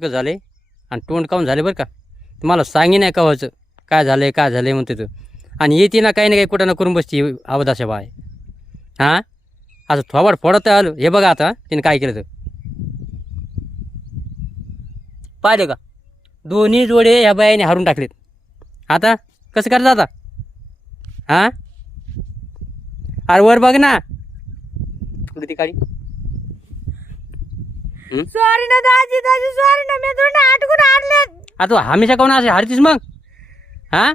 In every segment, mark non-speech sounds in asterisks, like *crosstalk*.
का झाले. आणि तोंड काऊन झाले बरं का? तुम्हाला सांगी नाही का व्हायचं काय झालंय काय झालंय म्हणते तू. आणि येते ना काही ना काही कुठं ना करून बसती अवदाशा बाय. हां? असं थोबाड फोडत आलो. हे बघा आता तिने काय केलं तर. पाहिले का? दोन्ही जोडे ह्या बायाने हारून टाकलेत. आता कसं करायचं आता? हां? अरे वर बघ ना. ती काळी सॉरी ना दाजी दाजी सॉरी ना मी तुला आटकून आणले आता तू हमेशा कोण असे हारतीस मग? हां?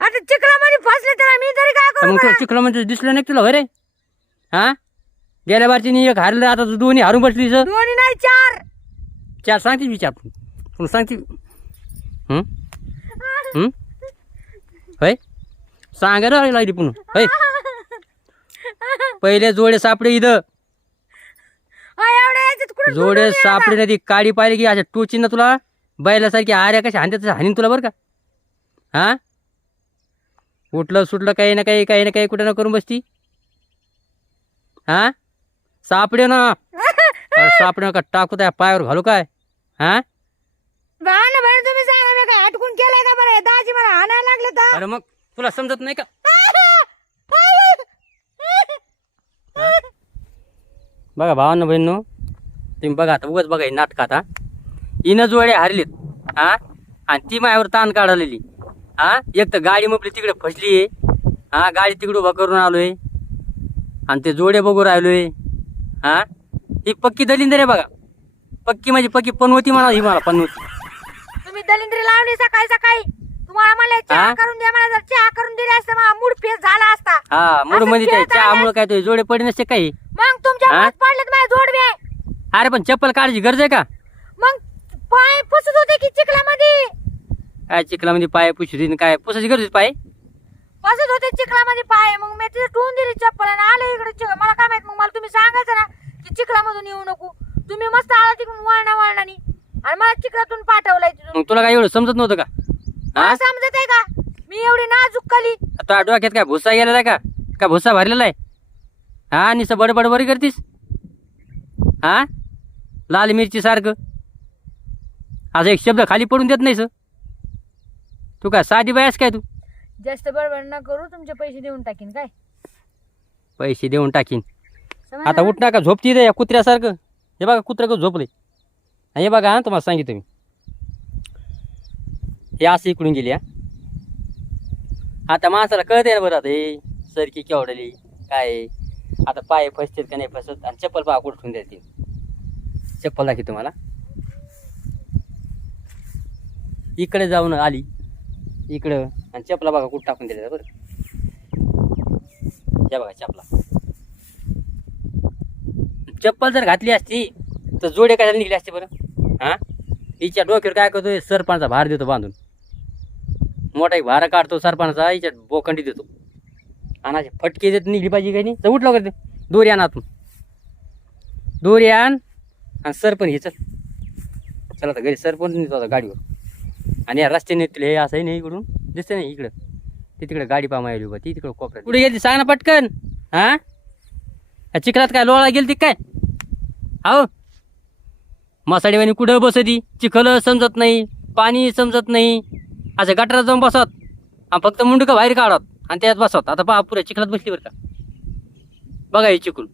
आता चिखलामध्ये फसले तर मी तरी काय करू मग तुला चिखलं म्हणजे दिसलं नाही का तुला अरे हां? गेल्या बारची नी एक हारलं आता तू दोन्ही हारून बसलीस दोन्ही नाही चार. चार सांगते विचार. तुला सांगते हं? हं? होय? सांग रे लागली पुन्हा. होय? *laughs* पहिले जोडे सापडे इथं. जोडे सापडे नाही ती काडी पाहिली की अशा टोची ना तुला? बैलासारखी आर्या कशा हाणते तसं हाणीन तुला बरं का? हां? उठलं सुटलं काही ना काही काही ना काही कुठं ना करून बसती? हां? सापडे ना. *laughs* सापडे का टाकू त्या पायावर घालू काय? हां? बा ना बरं तुम्ही सांगा मी काय अटकून केलंय का बरं? दाजी मला आणायला लागले तर? अरे मग तुला समजत नाही का? *laughs* बघा भावांना बहिणनो तुम्ही बघा आता उगाच बघा ही नाटक आता. हिनं जोडे हारलीत हा? आणि ती माझ्यावर ताण काढलेली. हा? एक तर गाडी मपली तिकडे फसली आहे. हा गाडी तिकडे उभा करून आलोय. आणि ते जोडे बघू राहिलोय. हा? ही पक्की दलिंदर आहे बघा. पक्की म्हणजे पक्की पनवती म्हणा ही मला पनवती. तुम्ही दलिंद्री लावली सकाळी सकाळी. तुम्हाला मला चहा? करून द्या मला जर चहा करून दिली असतं मला मूड फेस झाला असता. हा मूडमध्ये खेळता चहामुळं काय तो जोडे पडे नसते काही मग तुमच्या? हात पडलेत माझ्या जोडवे. अरे पण चप्पल काढायची गरज आहे का? मग पाय पुसत होते की चिखलामध्ये? काय चिखलामध्ये पाय पुशी काय? पुसायची गरज आहे पाय? पुसत होते चिखलामध्ये पाय. मग मी तिथे ठेवून दिली चप्पल आणि आले इकडे मला काय माहीत मग मला तुम्ही सांगायचं ना की चिखलामधून येऊ नको. तुम्ही मस्त आला तिकडून वळणा वळणानी. आणि मला चिखलातून पाठवलंय तिथून. मग तुला काय एवढं समजत नव्हतं का? हा? मला समजत आहे का? मी एवढी नाजूक कली. आता डोक्यात काय भुसा गेलेला आहे का? का भुसा भरलेला आहे? हा निस बडबड बरी करतीस? हा? लाल मिरची सारखं? असं एक शब्द खाली पडून देत नाहीस? तू काय साधी बायस काय तू? जास्त बडबड न करू तुमचे पैसे देऊन टाकीन काय? पैसे देऊन टाकीन. समजलं आता ना? उठ ना का झोपती दे या कुत्र्यासारखं. हे बघा कुत्रा कसं झोपले हे बघा हा तुम्हाला सांगितलं मी. हे असं इकडून गेली हा. आता माणसाला कळते ना बरं आता हे सरकी केवढली काय आहे. आता पाय फसतील का नाही फसत आणि चप्पल पहा ठेवून देते चप्पल दाखी तुम्हाला. इकडे जाऊन आली. इकडं. आणि चपला बघा कुठं टाकून दिल्या बरं. या बघा चपला चप्पल जर घातली असती तर जोडे काय निघले असते बरं? हां? हिच्या डोक्यावर काय करतो सरपणाचा भार देतो बांधून. मोठा एक भार काढतो सरपणाचा हिच्या बोकंडी देतो. अनाचे फटके देत निघली पाहिजे काही नाही? तर उठलो करते दोरी आण आतून. दोरी आण आणि सरपण घे चल. चला आता घरी सरपण नेतो आता गाडीवर. आणि या रस्त्याने तुला हे असं नाही इकडून. दिसते नाही इकडं. ते तिकडे गाडी पामायली उभा. ती तिकडे कोपऱ्यात. कुठे गेली सांग ना पटकन. हां? या चिखलात काय लोळा गेली ती काय? हो? मसाडीवानी कुठं बसती? चिखल समजत नाही. पाणी समजत नाही. असं गटारात जाऊन बसत. आणि फक्त मुंडकं बाहेर काढत. आणि त्यात बसत आता पहा पुऱ्या चिखलात बसली बरं का? बघा हे चिकूल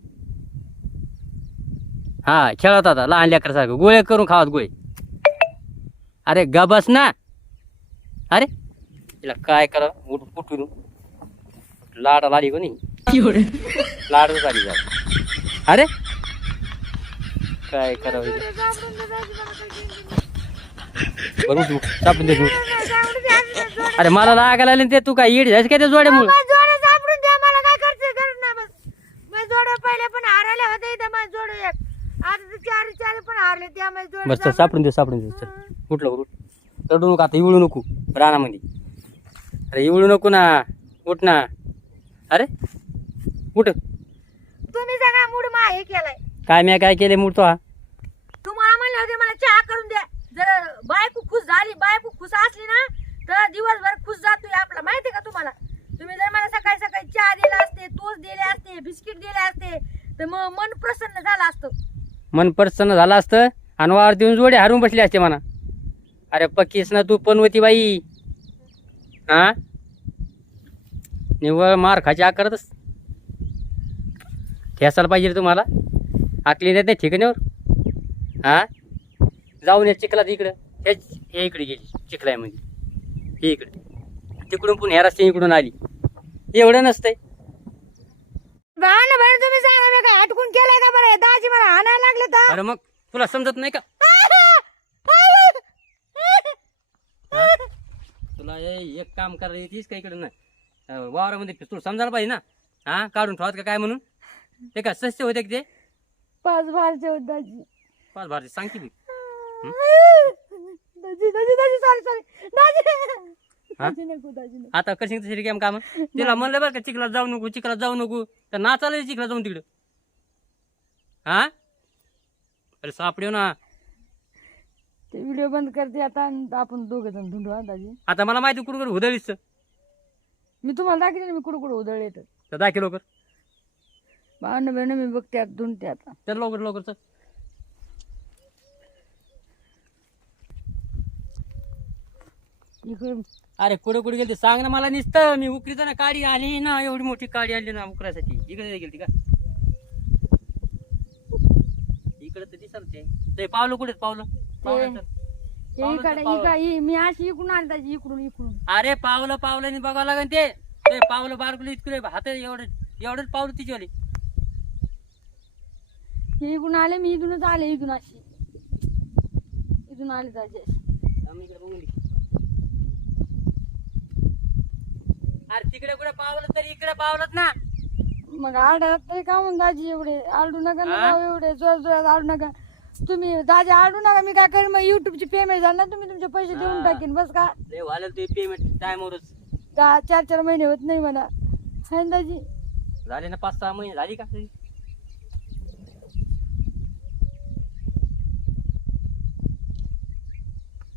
हा खेळत आता लहान लेकरासारखं. गोळे करून खावत गोळे. अरे गा बस ना. अरे तिला काय करा? उठ उठून. लाड आली कोणी लाडच आली जात अरे काय करावं? बरं उठ, उठ. सापडून दे तू. अरे मला लागायला लागले ते तू काय येड जायचं काय त्या जोड्यामुळे माझं जोडं सापडून द्या मला काय करते गरज नाही बस. माझे जोडे पहिले पण हारायला होते इथं माझे जोडे एक. आता ते चार चार पण हारले त्यामुळे जोडे बस चल सापडून दे सापडून दे चल. उठलं उठ. रडू नको आता इवळू नको रानामध्ये. अरे इवळू नको ना उठ ना. अरे उठ. तुम्ही सगळा मूड मा हे केलाय. काय मी काय केले मूड तो हा? तुम्हाला म्हणले होते मला चहा करून द्या जर बायको खुश झाली बायको खुश असली ना तर दिवसभर खुश जातोय आपला माहितीये का तुम्हाला तुम्ही जर मला सकाळी सकाळी चहा दिला असते तोच दिले असते बिस्किट दिले असते तर मग मन प्रसन्न झालं असतं आणि वार देऊन जोडे हारून बसले असते म्हणा. अरे पक्कीस ना तू पनवती बाई हा? निव्वळ मार खाची आकारतच ठेसायला पाहिजे रे तुम्हाला. आकली देत नाही त्या ठिकाणीवर हा? जाऊन या चिखलात इकडं. हेच हे इकडे गेली चिखलामध्ये हे इकडे. तिकडून पुन्हा ह्या रस्ते इकडून आली. एवढं नसतंय. बरं बरं तुम्ही सांगा मी काय अटकून केलंय का बरं? दाजी मला आणायला लागले तर. अरे मग तुला समजत नाही का? तुला हे एक काम करायला येतीस का इकडे? नाही अं, वावरामध्ये तुला समजायला पाहिजे ना? हा काढून ठेवत का काय म्हणून? ते का सस्ते होते का ते? पाच भारचे होत दाजी. पाच भारती सांगते मी. दाजी दाजी दाजी सॉरी सॉरी दाजी. हा? दाजी नको दाजी नको. आता करशील तशी रिकाम काम? तिला म्हणलं बरं का चिखलात जाऊ नको चिखलात जाऊ नको. तर नाचायला चिखलात जाऊन तिकडं. हा? अरे सापड्यो ना. ते व्हिडिओ बंद करते आता आणि आपण दोघं जण धुंडू हा दाजी? आता मला माहिती कुठं कुठं उधळीस मी तुम्हाला दाखवते ना मी कुठं कुठं उधळले तर. तर दाखल लवकर. भावना बहिण मी बघते आता धुंडते आता. तर लवकर लवकर चल. इकडे. अरे कुठे कुठे गेली सांग ना मला नुसतं. मी उकरीचा ना काडी आली ना. एवढी मोठी काडी आली ना उकरासाठी इकडे गेली का? इकडे तर दिसल ते. ते पावलं कुठे पावलं? पावलं तर. पावलं तर इकडे पावलं. इकडे मी अशी इकडून आली दाजी इकडून इकडून. अरे पावलं पावलं बघावं लागेल ते. ते पावलं बारकुले इतकुले हात एवढं एवढंच पावलं तिची हे इकडून आले मी इथूनच आले इथून अशी. इथून आले अशी अरे तिकडे कुठे पावलं तरी इकडे पावलंच ना. मग आरडा तरी का म्हणून दाजी एवढे. आरडू नका ना? भाऊ एवढे. जोर जोरात आरडू नका. तुम्ही दाजी आरडू नका मी काय करेन? मग युट्यूबची पेमेंट झालं ना तुम्ही तुमचे पैसे देऊन हा. टाकीन बस का? लय वालेल ते पेमेंट टायमवरच दहा चार चार महिने होत नाही मला. हाय ना दाजी? झाले ना पाच सहा महिने. झाली का तरी?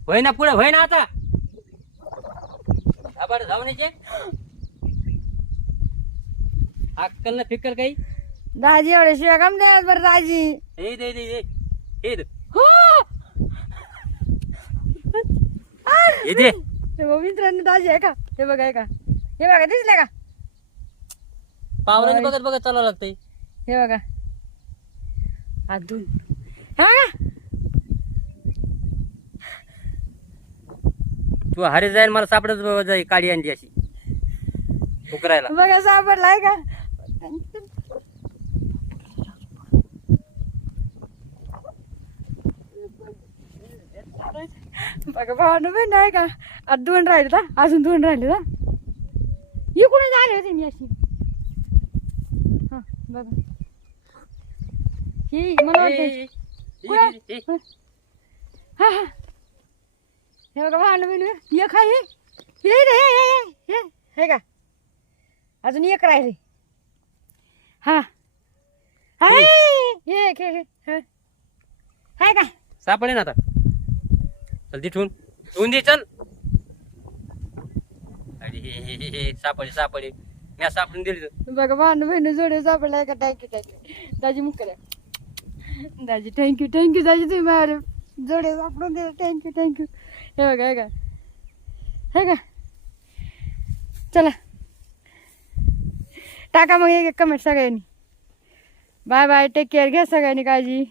होय ना पुढे होय ना आता. आबाड धावण्याचे अक्कल ना फिक्कर काही दाजी एवढे शिवाय काम द्या बरं दाजी दे दे दे हे दे हो! हे दे हे बघ मित्रांनो दाजी आहे का हे बघा आहे का हे बघा दिसले का पावलाने बघत बघत चालावं लागतंय हे बघा अजून हे बघा तू हरे जाईल मला सापडत जाई काडी आणली अशी. उकरायला बघा सापडलाय का? बघा भावानं पण नाही का? आता दोन राहिले का अजून दोन राहिले का इकडून आले होते मी अशी. हा बघा. ही मला वाटतं कुठं? हे, हे, बघा भावानं बहिणी एक आहे हे. हे रे, हे हे का? अजून एक राहिले. हा. हा, हे. हे हे हे, हे. हाय का? सापडे ना आता. चल तिथून ठेवून. दे चल. अरे हे हे हे हे सापडे सापडे. मी सापडून दिली. बघा भावानं बहिणी जोडे सापडलाय का? थँक्यू थँक्यू दाजी करा दाजी थँक्यू थँक्यू दाजी तुम्ही जोडे वापरून दिले. थँक्यू थँक्यू हे बघा हे का हे का चला. टाका मग एक कमेंट सगळ्यांनी. बाय बाय टेक केअर घ्या सगळ्यांनी काळजी.